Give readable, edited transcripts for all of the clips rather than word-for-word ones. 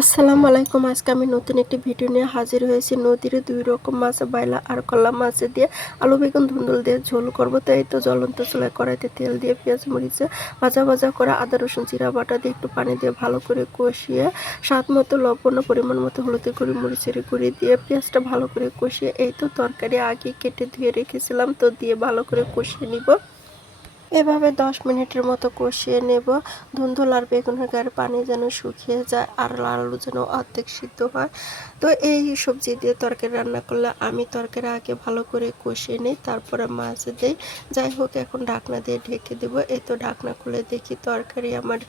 আসসালামু আলাইকুম। আজকে আমি নতুন একটি ভিডিও নিয়ে হাজির হয়েছি। নদীর ২ রকম মাছ, বাইলা আর কলা মাছ দিয়ে আলু বেগুন ধুন্দুল দিয়ে ঝোল করব। তো এই তো জ্বলন্ত চুলায় কড়াইতে তেল দিয়ে পেঁয়াজ মরিচে ভাজা ভাজা করে আদা রসুন জিরা বাটা দিয়ে একটু পানি দিয়ে ভালো করে কষিয়ে স্বাদ মতো লবণ ও পরিমাণ মতো হলুদের গুঁড়ি মরিচের গুঁড়ি দিয়ে পেঁয়াজটা ভালো করে কষিয়ে এই তো তরকারি আগে কেটে ধুয়ে রেখেছিলাম তো দিয়ে ভালো করে কষিয়ে নিব। এভাবে 10 মিনিটের মতো কষিয়ে নেব। ধুন্দুল আর বেগুনের গায়ের পানি যেন শুকিয়ে যায় আর আলু যেন অর্ধেক সিদ্ধ হয়। তো এই সবজি দিয়ে তরকারি রান্না করলে আমি তরকারি আগে ভালো করে কষিয়ে নিই, তারপরে মাছ দিই। যাই হোক, এখন ঢাকনা দিয়ে ঢেকে দেব। এই তো ঢাকনা খুলে দেখি তরকারি আমার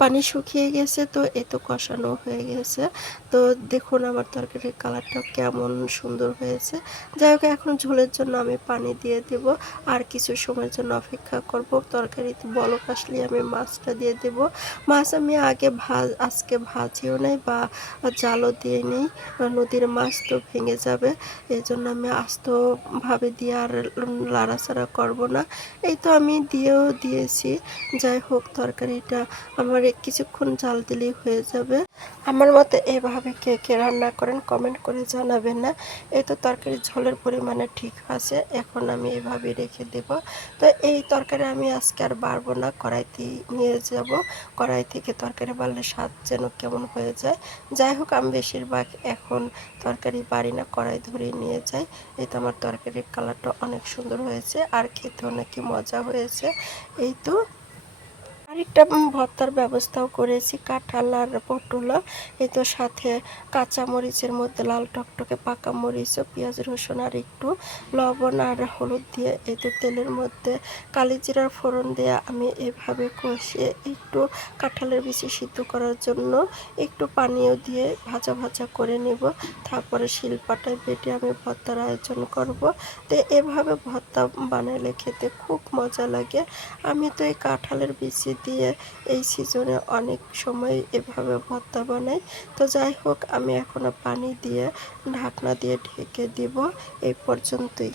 পানি শুকিয়ে গেছে, তো এ তো কষানো হয়ে গেছে। তো দেখুন আমার তরকারির কালারটা কেমন সুন্দর হয়েছে। যাই হোক, এখন ঝোলের জন্য আমি পানি দিয়ে দেব আর কিছু সময়ের জন্য অপেক্ষা করব। তরকারিতে বলক আসলে আমি মাছটা দিয়ে দেব। মাছ আমি আজকে ভাজিও নাই বা জালও দিয়ে নেই, নদীর মাছ তো ভেঙে যাবে, এই জন্য আমি আস্ত ভাবে দিয়ে আর লাড়াচাড়া করব না। এই তো আমি দিয়েও দিয়েছি। যাই হোক, তরকারিটা আমার কিছুক্ষণ জাল দিলেই হয়ে যাবে। আমার মতে এভাবে কে কে রান্না করেন কমেন্ট করে জানাবেন না। এই তো তরকারির ঝোলের পরিমাণে ঠিক আছে, এখন আমি এভাবে রেখে দেব। তো এই তরকারি আমি আজকে আর বাড়বো না, কড়াইতে নিয়ে যাব। কড়াই থেকে তরকারি বাড়লে স্বাদ যেন কেমন হয়ে যায়। যাই হোক, আমি বেশিরভাগ এখন তরকারি বাড়ি না, কড়াই ধরেই নিয়ে যাই। এই তো আমার তরকারির কালারটা অনেক সুন্দর হয়েছে আর খেতেও নাকি মজা হয়েছে। এই তো আরেকটা ভর্তার ব্যবস্থাও করেছি, কাঁঠাল আর পটল। এই তো সাথে কাঁচা মরিচের মধ্যে লাল টকটকে পাকা মরিচ ও পেঁয়াজ রসুন আর একটু লবণ আর হলুদ দিয়ে এই তো তেলের মধ্যে কালি জিরার ফোড়ন দিয়ে আমি এভাবে কষিয়ে একটু কাঁঠালের বিচি সিদ্ধ করার জন্য একটু পানিও দিয়ে ভাজা ভাজা করে নেব। তারপরে শিলপাটায় বেটে আমি ভর্তার আয়োজন করব। তো এভাবে ভর্তা বানালে খেতে খুব মজা লাগে। আমি তো এই কাঁঠালের বিচি দিয়ে এই সিজনে অনেক সময় এভাবে ভর্তা বানাই। তো যাই হোক, আমি এখনো পানি দিয়ে ঢাকনা দিয়ে ঢেকে দিব। এই পর্যন্তই।